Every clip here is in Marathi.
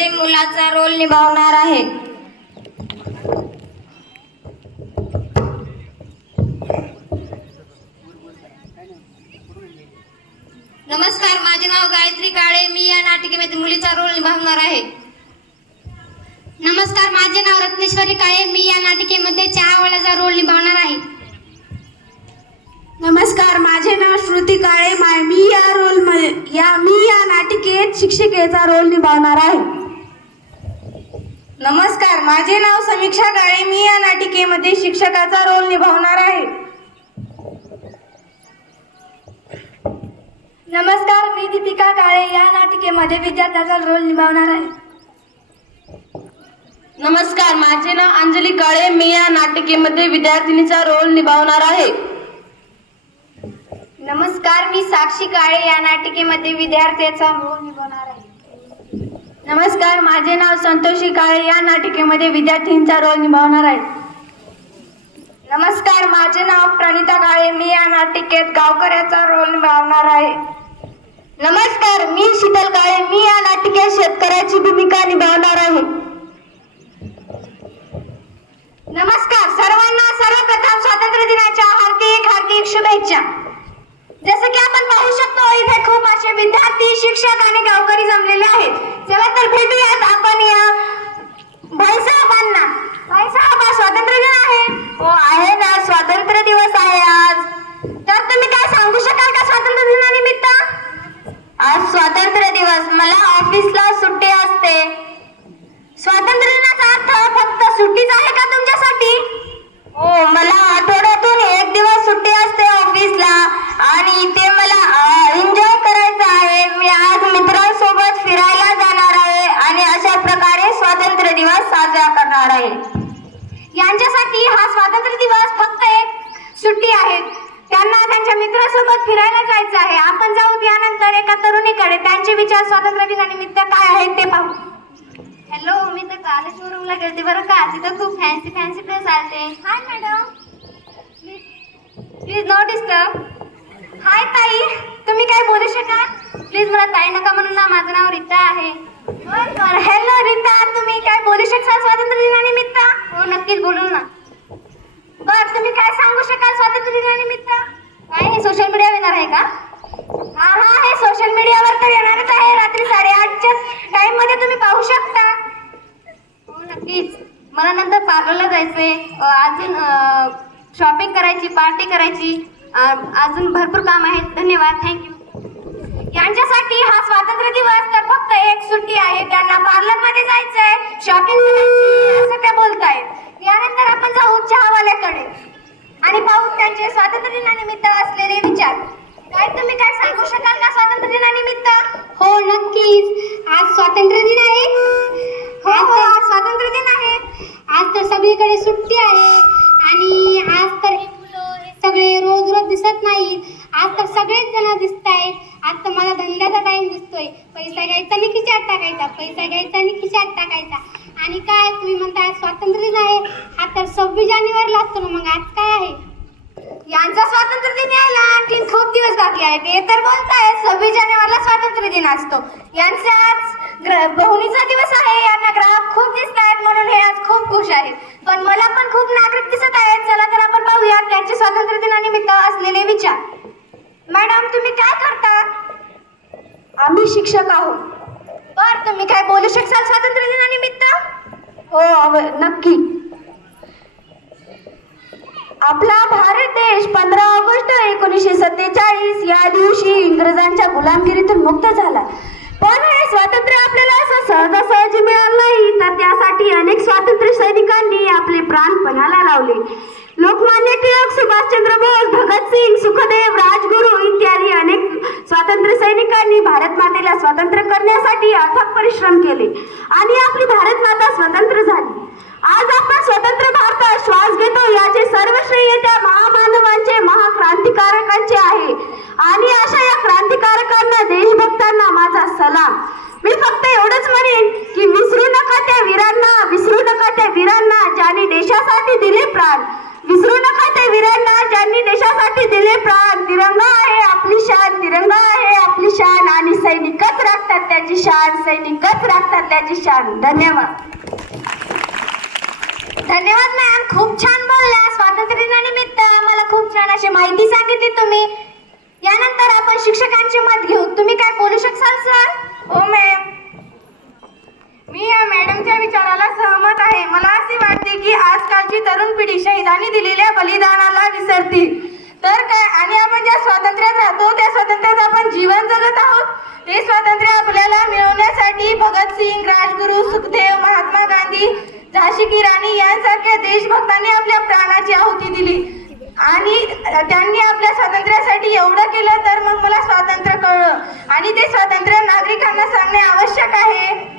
नाट्यकेमध्ये मुलाचा रोल निभावणार आहे. नमस्कार, माझे नाव गायत्री काळे. मी या नाटिकेमध्ये मुलीचा रोल निभावणार आहे. नमस्कार, माझे नाव रत्नेश्वरी काळे. मी या नाटिकेमध्ये चहावाल्याचा रोल निभावणार आहे. नमस्कार, माझे नाव श्रुती काळे. मी या नाटिकेत शिक्षिकेचा रोल निभावणार आहे. नमस्कार, माझे नाव समीक्षा काळे. मी या नाटिकेमध्ये शिक्षकाचा रोल निभावणार आहे. नमस्कार, मी दीपिका काळे. या नाटिकेमध्ये विद्यार्थ्याचा रोल निभावणार आहे. नमस्कार, माझे नाव अंजली काळे. मी या नाटिकेमध्ये विद्यार्थिनीचा रोल निभावणार आहे. नमस्कार, मी साक्षी काळे. या नाटिकेमध्ये विद्यार्थ्याचा रोल निभावणार आहे. नमस्कार, माझे नाव संतोषी काळे. या नाटिकेमध्ये विद्यार्थिनीचा रोल निभावणार आहे. नमस्कार, माझे नाव प्रणिता काळे. मी या नाटिकेत गावकऱ्याचा रोल निभावणार आहे. नमस्कार, मी शीतल काळे. मी या नाटिकेत शेतकऱ्याची भूमिका निभावणार आहे. नमस्कार सर्वांना, सर्वप्रथम स्वातंत्र्य दिनाच्या हार्दिक शुभेच्छा. जसं की आपण पाहू शकतो, इथे खूप असे विद्यार्थी, शिक्षक आणि गावकरी जमलेले आहेत. चला तर भेटूयात आपण या भाईसाहेबांना. भाईसाहेब, आज स्वातंत्र्य दिन आहे. हो आहे ना, स्वातंत्र्य दिवस आहे आज. तर तुम्ही काय सांगू शकाल का स्वातंत्र्य दिनानिमित्त? आज स्वातंत्र्य दिवस, मला ऑफिसला सुट्टी असते. स्वातंत्र्य दिनाचा अर्थ फक्त सुट्टीच आहे का तुमच्यासाठी? हो, मला आठवड्यातून एक दिवस सुट्टी असते ऑफिसला आणि ते मला एन्जॉय करायचं आहे. मी आज मित्रांसोबत फिरायला जाणार आहे आणि अशा प्रकारे स्वातंत्र्य दिवस साजरा करणार आहे. यांच्यासाठी हा स्वातंत्र्य दिवस फक्त एक सुट्टी आहे. त्यांना त्यांच्या मित्रांसोबत फिरायला जायचं आहे. आपण जाऊ यानंतर एका तरुणीकडे. त्यांचे विचार स्वातंत्र्य दिनानिमित्त काय आहेत ते पाहू. हॅलो, मी तर कालच शोरूमला गेलते बरं का. तिथं खूप फॅन्सी ड्रेस आलते. हाय मॅडम, प्लीज नो डिस्टर्ब. हाय ताई, तुम्ही काय बोलू शकाल? प्लीज मला ताई नका म्हणून ना, माझं नाव रीता आहे. हॅलो रीता, तुम्ही काय बोलू शकाल स्वातंत्र्य दिनानिमित्त? हो, नक्कीच बोलू ना. बर, तुम्ही काय सांगू शकाल स्वातंत्र्य दिनानिमित्त? काय हे सोशल मीडिया येणार आहे का? हा, हे सोशल मीडियावर तर येणारच आहे. रात्री 8:30च्या टाइम मध्ये तुम्ही पाहू शकता. हो, नक्कीच. मला नंतर पार्लरला जायचंय, अजून शॉपिंग करायची, पार्टी करायची, अजून भरपूर काम आहेत. धन्यवाद, थँक्यू. यांच्यासाठी हा स्वातंत्र्य दिवस तर फक्त एक सुट्टी आहे. त्यांना पार्लर मध्ये जायचंय, शॉपिंग करायची असं त्या बोलतायत. यानंतर आपण जाऊ चहावाल्याकडे आणि पाहू त्यांचे स्वातंत्र्य दिनानिमित्त असलेले विचार. काय तुम्ही काय सांगू शकाल का स्वातंत्र्य दिनानिमित्त? हो, नक्कीच. आज स्वातंत्र्य दिन आहे. हो, आज स्वातंत्र्य दिन आहे. आज तर सगळीकडे सुट्टी आहे आणि आज तर हे मुलं हे सगळे रोज रोज दिसत नाहीत. आज तर सगळेच जण दिसत आहेत. आज तर मला धंद्याचा टाइम दिसतोय. पैसा घ्यायचा आणि खिशात टाकायचा, पैसा घ्यायचा आणि खिशात टाकायचा. आणि काय तुम्ही म्हणताय स्वातंत्र्य दिन आहे? हा तर 26 जानेवारीला असतो ना, मग आज काय आहे? यांचा स्वातंत्र्य दिन यायला आणखी खूप दिवस बाकी आहेत. ते तर बोलतायत 26 जानेवारीला स्वातंत्र्य दिन असतो. यांचा आज बहुणीचा दिवस आहे. यांना ग्राहक खूप दिसत आहेत म्हणून हे आज खूप खुश आहेत. पण मला पण खूप नागरिक दिसत आहेत. चला तर आपण पाहूया त्यांचे स्वातंत्र्य दिनानिमित्त असलेले विचार. मॅडम, तुम्ही काय करता? आम्ही शिक्षक आहोत. बर, तुम्ही काय बोलू शकाल स्वातंत्र्य दिनानिमित्त? हो, नक्की. आपला भारत देश 15 ऑगस्ट 1947 या दिवशी इंग्रजांच्या गुलामगिरीतून मुक्त झाला. पण हे स्वातंत्र्य आपल्याला असं सहजासहजी मिळालं नाही, तर त्यासाठी अनेक स्वातंत्र्य सैनिकांनी आपले प्राण पणाला लावले. लोकमान्य टिळक, सुभाषचंद्र बोस, भगतसिंग, सुखदेव, राजगुरू इत्यादी अनेक स्वातंत्र्य सैनिकांनी भारत मातेला स्वतंत्र करण्यासाठी अथक परिश्रम केले आणि आपली भारत माता स्वतंत्र झाली. आज आपण स्वतंत्र भारतात श्वास घेतो, याचे सर्व श्रेय त्या महामानवांचे, महाक्रांतिकारकांचे आहे. आणि अशा या क्रांतिकारकांना, देशभक्तांना माझा सलाम. मी फक्त एवढंच म्हणेन की विसरू नका त्या वीरांना, विसरू नका त्या वीरांना ज्यांनी देशासाठी दिले प्राण. विसरू नका त्या वीरांना ज्यांनी देशासाठी दिले प्राण. तिरंगा आहे आपली शान, तिरंगा आहे आपली शान आणि सैनिकच राखतात त्याची शान. सैनिक गच राखतात त्याची शान. धन्यवाद. धन्यवाद मॅम, खूप छान बोलल्या. स्वातंत्र्य दिनानिमित्त आम्हाला खूप छान अशी माहिती सांगितली तुम्ही. यानंतर आपण शिक्षकांचे मत घेऊ. तुम्ही काय बोलू शकाल सर? हो मॅम, मी या मॅडमच्या विचाराला सहमत आहे. मला असे वाटते की आजकालची तरुण पिढी शहीदांनी दिलेल्या बलिदानाला विसरते. तर काय, आणि आपण ज्या स्वातंत्र्यात राहतो त्या स्वातंत्र्यात आपण जीवन जगत आहोत. ते स्वातंत्र्य आपल्याला मिळवण्यासाठी भगतसिंग, राजगुरू, सुखदेव, महात्मा गांधी, झाशी की राणी यांसारख्या देशभक्तांनी आपल्या प्राणाची आहुती दिली. आणि त्यांनी आपल्या स्वातंत्र्यासाठी एवढं केलं, तर मग मला स्वातंत्र्य कळलं. आणि ते स्वातंत्र्य नागरिकांना सांगणे आवश्यक आहे.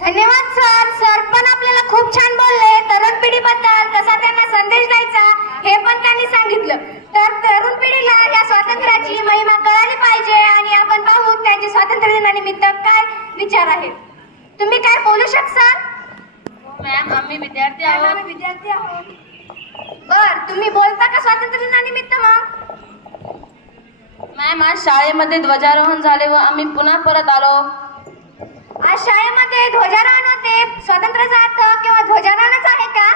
धन्यवाद सर. सर पण आपल्याला खूप छान बोलले. तरुण पिढीबद्दल कसा त्यांना संदेश द्यायचा हे पण त्यांनी सांगितलं. तर तरुण पिढीला या स्वातंत्र्याची महिमा कळाली पाहिजे. आणि आपण पाहू त्यांचे स्वातंत्र्य दिनानिमित्त काय विचार आहेत. तुम्ही काय बोलू शकाल? मॅम, आम्ही विद्यार्थी आहोत. विद्यार्थी आहोत. बर, तुम्ही बोलता का स्वातंत्र्य दिनानिमित्त? मग मॅम, आज शाळेमध्ये ध्वजारोहण झाले व आम्ही पुन्हा परत आलो. आज शाळेमध्ये ध्वजारोहण होते. स्वातंत्र्याचा अर्थ किंवा ध्वजारोहणच आहे का?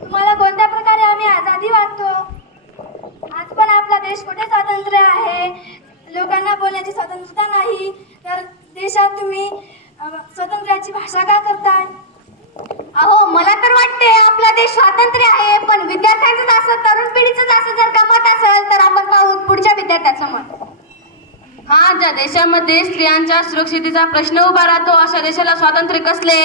तुम्हाला कोणत्या प्रकारे आम्ही आझादी वाटतो? आज पण आपला देश कुठे स्वातंत्र्य आहे? लोकांना बोलण्याची स्वतंत्रता नाही, तर देशात तुम्ही स्वातंत्र्याची भाषा का करताय? अहो, मला तर वाटते आपला देश स्वातंत्र्य आहे, पण विद्यार्थ्यांचंच असं, तरुण पिढीचंच असं जर का मत असेल तर आपण पाहू पुढच्या विद्यार्थ्याचं मत. हा, ज्या देशामध्ये स्त्रियांच्या सुरक्षितेचा प्रश्न उभा राहतो अशा देशाला स्वातंत्र्य कसले?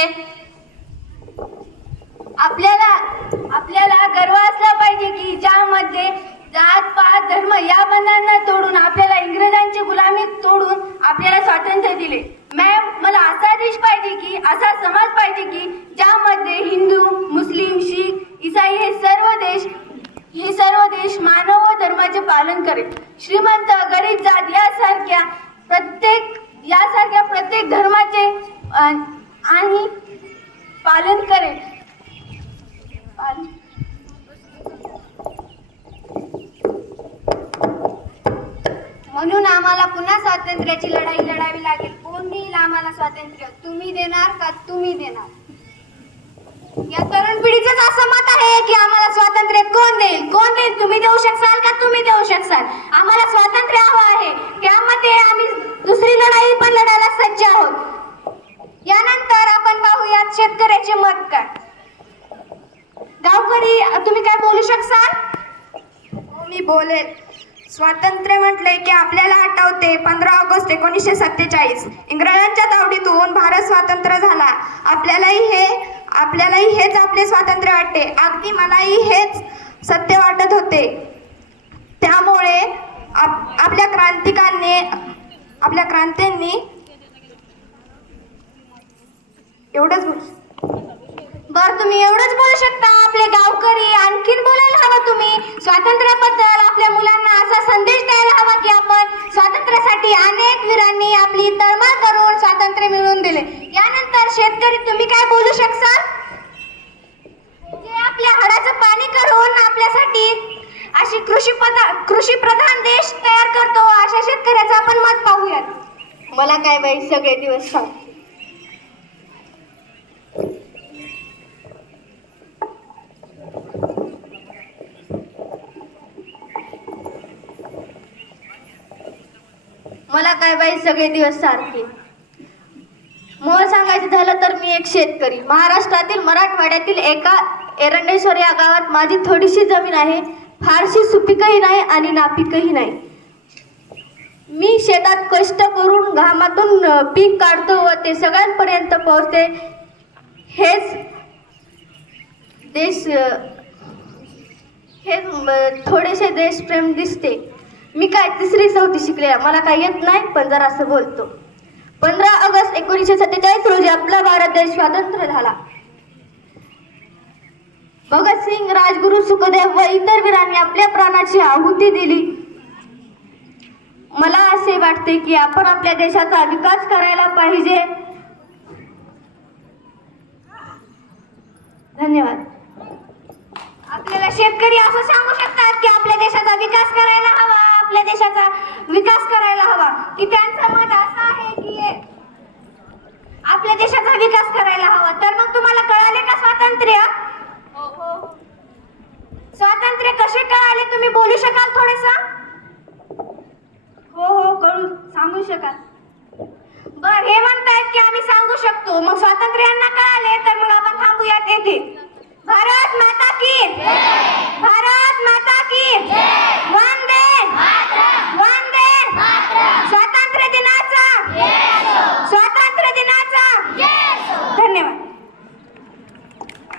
आपल्याला गर्व असला पाहिजे की ज्यामध्ये जात पात धर्म या बंधांना तोडून आपल्याला इंग्रजांची गुलामी तोडून आपल्याला स्वातंत्र्य दिले. मॅम, मला असा देश पाहिजे की, असा समाज पाहिजे की ज्यामध्ये हिंदू, मुस्लिम, शीख, ईसाई हे सर्व देश मानव व धर्माचे पालन करेल. श्रीमंत, गरीब, जात यासारख्या प्रत्येक धर्माचे आणि पालन करेल. म्हणून आम्हाला पुन्हा स्वातंत्र्याची लढाई लढावी लागेल. कोण देईल आम्हाला स्वातंत्र्य? तुम्ही देणार का तुम्ही देणार? या तरुण पिढीचंच असं मत आहे की आम्हाला स्वातंत्र्य कोण देईल? कोण देईल? तुम्ही देऊ शकाल का तुम्ही देऊ शकाल? आम्हाला स्वातंत्र्य हवं आहे. त्यामध्ये आम्ही दुसरी लढाई पण लढायला सज्ज आहोत. यानंतर आपण पाहूयात शेतकऱ्याचे मत काय. गावकरी, तुम्ही काय बोलू शकाल? मी बोलेल. स्वातंत्र्य म्हटले की आपल्याला आठवते 15 ऑगस्ट 1947 इंग्रजांच्या तावडीतून भारत स्वतंत्र झाला. आपल्यालाही हेच आपले स्वातंत्र्य वाटते. अगदी मलाही हेच सत्य वाटत होते. त्यामुळे आपल्या क्रांत्यांनी एवढंच बोल. बर, तुम्ही एवढंच बोलू शकता. आपले गावकरी आणखीन बोलायला हवं. तुम्ही स्वातंत्र्याबद्दल आपल्या मुलांना असा संदेश द्यायला हवा की आपण स्वातंत्र्यासाठी अनेक वीरांनी आपली तळमळ करून स्वातंत्र्य मिळवून दिले. यानंतर शेतकरी, तुम्ही काय बोलू शकाल? जे आपल्या हाडाचं पाणी करून आपल्यासाठी अशी कृषी प्रधान देश तयार करतो, अशा शेतकऱ्याचं आपण मत पाहूयात. मला काय बाई, सगळे दिवस सांग. मला काय बाई, सगळे दिवस सारखे. मूळ सांगायचं झालं तर मी एक शेतकरी. महाराष्ट्रातील मराठवाड्यातील एका एरंडेश्वर या गावात माझी थोडीशी जमीन आहे. फारशी सुपीकही नाही आणि नापीकही नाही. मी शेतात कष्ट करून घामातून पीक काढतो व ते सगळ्यांपर्यंत पोहोचते. हेच थोडेसे देशप्रेम दिसते. मी काय 3री 4थी शिकले, मला काय येत नाही, पण जरा असं बोलतो. 15 ऑगस्ट 1947 रोजी आपला भारत देश स्वतंत्र झाला. भगतसिंग, राजगुरू, सुखदेव व इतर वीरांनी आपल्या प्राणाची आहुती दिली. मला असे वाटते की आपण आपल्या देशाचा विकास करायला पाहिजे. धन्यवाद. आपल्याला शेतकरी असं सांगू शकतात की आपल्या देशाचा विकास करायला हवा. आपल्या देशाचा विकास करायला हवा, की त्यांचं मत असं आहे की आपल्या देशाचा विकास करायला हवा. तर मग तुम्हाला कळाले का स्वातंत्र्य? स्वातंत्र्य कसे कळाले तुम्ही बोलू शकाल थोडस? हो कळू सांगू शकाल. बर, हे म्हणतायत की आम्ही सांगू शकतो, मग स्वातंत्र्य यांना कळाले तर मग आपण थांबूयात येथे. भारत माता की भारत माता की